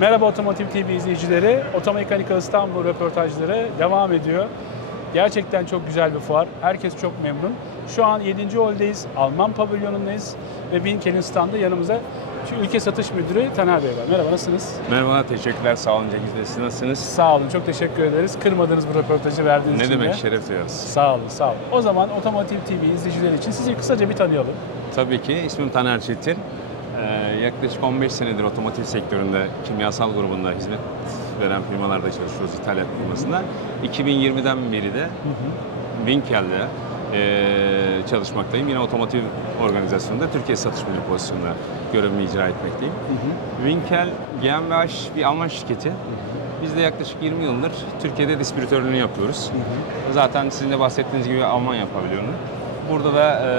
Merhaba Otomotiv TV izleyicileri. Otomekanika İstanbul röportajları devam ediyor. Gerçekten çok güzel bir fuar. Herkes çok memnun. Şu an 7. holdeyiz. Alman pavilyonundayız. ve Winkel'in standı yanımızda şu ülke satış müdürü Taner Bey var. Merhaba nasılsınız? Merhaba, teşekkürler. Sağ olun Cengiz Bey. Siz nasılsınız? Sağ olun. Çok teşekkür ederiz. Kırmadınız bu röportajı verdiğiniz Ne için. demek de. şeref duyarız. Sağ olun, sağ olun. O zaman Otomotiv TV izleyicileri için sizi kısaca bir tanıyalım. Tabii ki ismim Taner Çetin. Ee, yaklaşık 15 senedir otomotiv sektöründe kimyasal grubunda hizmet veren firmalarda çalışıyoruz İtalyan firmasında. 2020'den beri de Winkel'de ee, çalışmaktayım. Yine otomotiv organizasyonunda Türkiye satış müdürü pozisyonunda görevimi icra etmekteyim. Winkel GmbH bir Alman şirketi. Biz de yaklaşık 20 yıldır Türkiye'de distribütörlüğünü yapıyoruz. Zaten sizin de bahsettiğiniz gibi Almanya pavilyonu. Burada da e,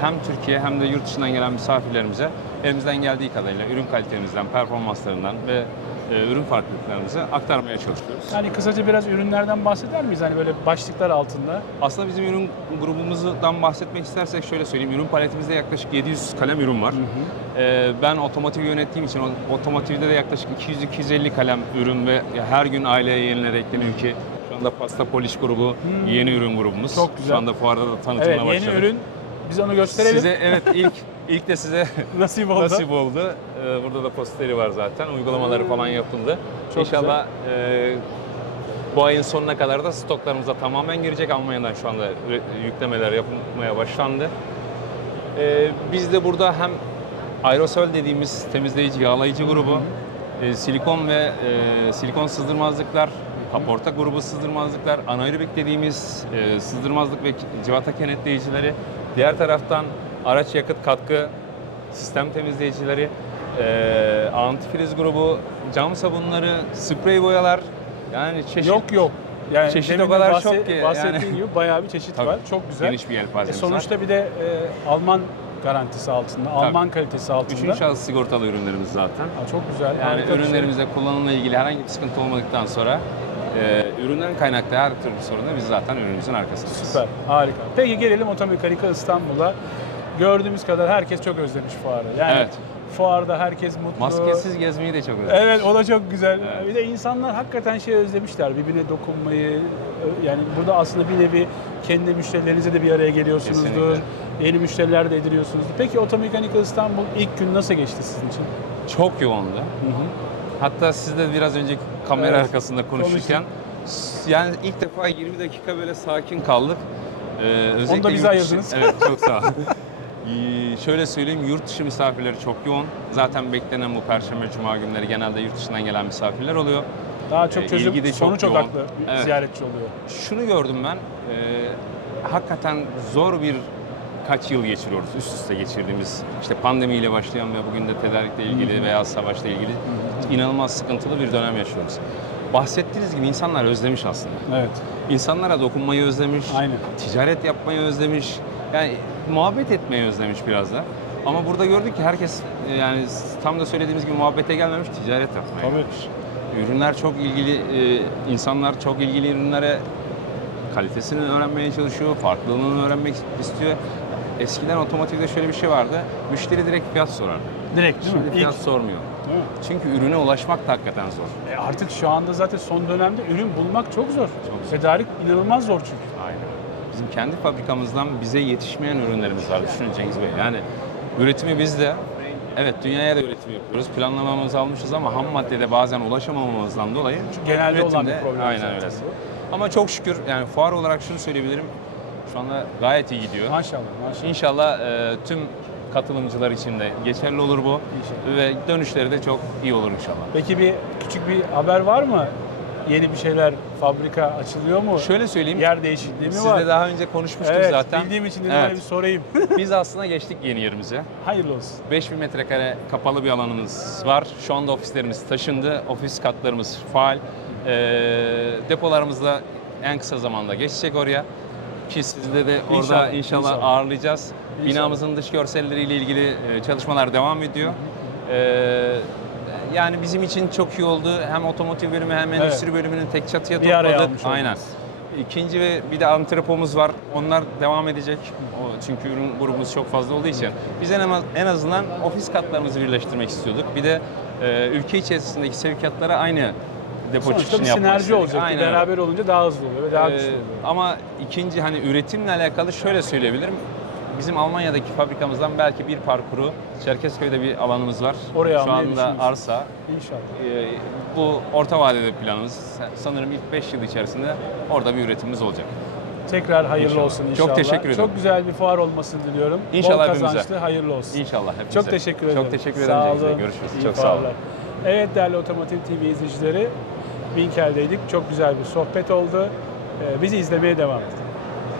hem Türkiye hem de yurt dışından gelen misafirlerimize elimizden geldiği kadarıyla ürün kalitemizden, performanslarından ve e, ürün farklılıklarımızı aktarmaya çalışıyoruz. Yani kısaca biraz ürünlerden bahseder miyiz? Hani böyle başlıklar altında. Aslında bizim ürün grubumuzdan bahsetmek istersek şöyle söyleyeyim. Ürün paletimizde yaklaşık 700 kalem ürün var. Ee, ben otomotiv yönettiğim için otomotivde de yaklaşık 200-250 kalem ürün ve her gün aileye yeniler ekleniyor ki şu anda pasta polish grubu yeni ürün grubumuz. Çok güzel. Şu anda fuarda da tanıtımına Evet, başladık. yeni ürün. Biz onu gösterelim. Size evet ilk ilk de size Nasip oldu. nasip oldu. Ee, burada da posteri var zaten. Uygulamaları falan yapıldı. Çok İnşallah e, bu ayın sonuna kadar da stoklarımıza tamamen girecek. Almanya'dan şu anda yüklemeler yapılmaya başlandı. Ee, biz de burada hem aerosol dediğimiz temizleyici, yağlayıcı grubu, e, silikon ve e, silikon sızdırmazlıklar, kaporta grubu sızdırmazlıklar, anaerobik dediğimiz e, sızdırmazlık ve civata kenetleyicileri, diğer taraftan araç yakıt katkı sistem temizleyicileri, e, antifriz grubu, cam sabunları, sprey boyalar, yani çeşit Yok yok. Yani Çeşit o kadar bahse- çok ki Bahsettiğin yani. gibi bayağı bir çeşit Tabii, var. Çok güzel. geniş bir E, yelpazemiz var. sonuçta bir de e, Alman garantisi altında, Alman kalitesi altında. Üçüncü şahıs sigortalı ürünlerimiz zaten. Ha, çok güzel. Yani şey. ürünlerimizde kullanımla ilgili herhangi bir sıkıntı olmadıktan sonra e, üründen kaynaklı her türlü sorunda biz zaten ürünümüzün arkasındayız. Süper, harika. Peki gelelim Otomekanika İstanbul'a. Gördüğümüz kadar herkes çok özlemiş fuarı. Yani Evet. fuarda herkes mutlu. Maskesiz gezmeyi de çok özledim. Evet o da çok güzel. Evet. Bir de insanlar hakikaten şey özlemişler. Birbirine dokunmayı. Yani burada aslında bir nevi kendi müşterilerinize de bir araya geliyorsunuzdur. Kesinlikle. Yeni müşteriler de ediniyorsunuzdur. Peki Otomekanika İstanbul ilk gün nasıl geçti sizin için? Çok yoğundu. Hatta siz de biraz önceki kamera Evet. arkasında konuşurken s- yani ilk defa 20 dakika böyle sakin kaldık. Ee, özellikle bize yurt dışı- ayırdınız. Evet çok sağ olun. Ee, şöyle söyleyeyim yurt dışı misafirleri çok yoğun. Zaten beklenen bu perşembe cuma günleri genelde yurt dışından gelen misafirler oluyor. Daha çok Ee, çözüm de çok sonuç yoğun. odaklı bir Evet. ziyaretçi oluyor. Şunu gördüm ben. e, hakikaten zor bir kaç yıl geçiriyoruz üst üste geçirdiğimiz işte pandemiyle başlayan ve bugün de tedarikle ilgili veya savaşla ilgili inanılmaz sıkıntılı bir dönem yaşıyoruz. Bahsettiğiniz gibi insanlar özlemiş aslında. Evet. İnsanlara dokunmayı özlemiş, Aynen. ticaret yapmayı özlemiş, yani muhabbet etmeyi özlemiş biraz da. Ama burada gördük ki herkes e, yani tam da söylediğimiz gibi muhabbete gelmemiş, ticaret yapmaya Tabii. Ürünler çok ilgili, e, insanlar çok ilgili ürünlere kalitesini öğrenmeye çalışıyor, farklılığını öğrenmek istiyor. Eskiden otomotivde şöyle bir şey vardı, müşteri direkt fiyat sorardı. Direkt değil Şimdi mi? fiyat İlk, sormuyor. değil mi? Çünkü ürüne ulaşmak da hakikaten zor. E artık şu anda zaten son dönemde ürün bulmak çok zor. Çok zor. Tedarik inanılmaz zor çünkü. Aynen. Bizim kendi fabrikamızdan bize yetişmeyen ürünlerimiz var. Düşünün Cengiz Bey. Yani üretimi bizde. Evet dünyaya da üretim yapıyoruz. Planlamamızı almışız ama ham maddede bazen ulaşamamamızdan dolayı Genelde olan bir üretimde- problem Aynen öyle. Ama çok şükür yani fuar olarak şunu söyleyebilirim. Şu anda gayet iyi gidiyor. Maşallah maşallah. İnşallah e, tüm katılımcılar için de geçerli olur bu. İnşallah. Ve dönüşleri de çok iyi olur inşallah. Peki bir küçük bir haber var mı? Yeni bir şeyler, fabrika açılıyor mu? Şöyle söyleyeyim. Yer değişikliği mi Sizle var? daha önce konuşmuştuk evet, zaten. bildiğim için dedim Evet. böyle bir sorayım. Biz aslında geçtik yeni yerimize. Hayırlı olsun. 5000 metrekare kapalı bir alanımız var. Şu anda ofislerimiz taşındı. Ofis katlarımız faal. Ee, depolarımız da en kısa zamanda geçecek oraya. Ki sizde de orada İnşallah, inşallah, inşallah. ağırlayacağız. İnşallah. Binamızın dış görselleriyle ilgili e, çalışmalar devam ediyor. Ee, yani bizim için çok iyi oldu. Hem otomotiv bölümü hem endüstri bölümünün tek çatıya Bir araya topladık. almış Aynen. İkinci ve bir de antrepomuz var. Onlar devam edecek. O, çünkü ürün grubumuz çok fazla olduğu için. Biz en, az- en azından ofis katlarımızı birleştirmek istiyorduk. Bir de e, ülke içerisindeki sevkiyatlara aynı depo Sonuçta çıkışını bir yapmak sinerji istedik. olacak. Aynen. Beraber olunca daha hızlı oluyor ve daha Ee, güçlü oluyor. ama ikinci hani üretimle alakalı şöyle söyleyebilirim. Bizim Almanya'daki fabrikamızdan belki bir parkuru Çerkezköy'de bir alanımız var. Oraya Şu almayı anda arsa. İnşallah. Ee, bu orta vadede planımız. Sanırım ilk 5 yıl içerisinde orada bir üretimimiz olacak. Tekrar hayırlı İnşallah. olsun Çok inşallah. teşekkür ederim. Çok güzel bir fuar olmasını diliyorum. İnşallah Bol hepimize. kazançlı, hayırlı olsun. İnşallah hepimize. Çok teşekkür ederim. Çok teşekkür ederim. Sağ Cengiz Bey. olun. Görüşürüz. İyi Çok sağ olun. fuarlar. Evet değerli Otomotiv TV izleyicileri, Winkel'deydik. Çok güzel bir sohbet oldu. Ee, Bizi izlemeye devam edin.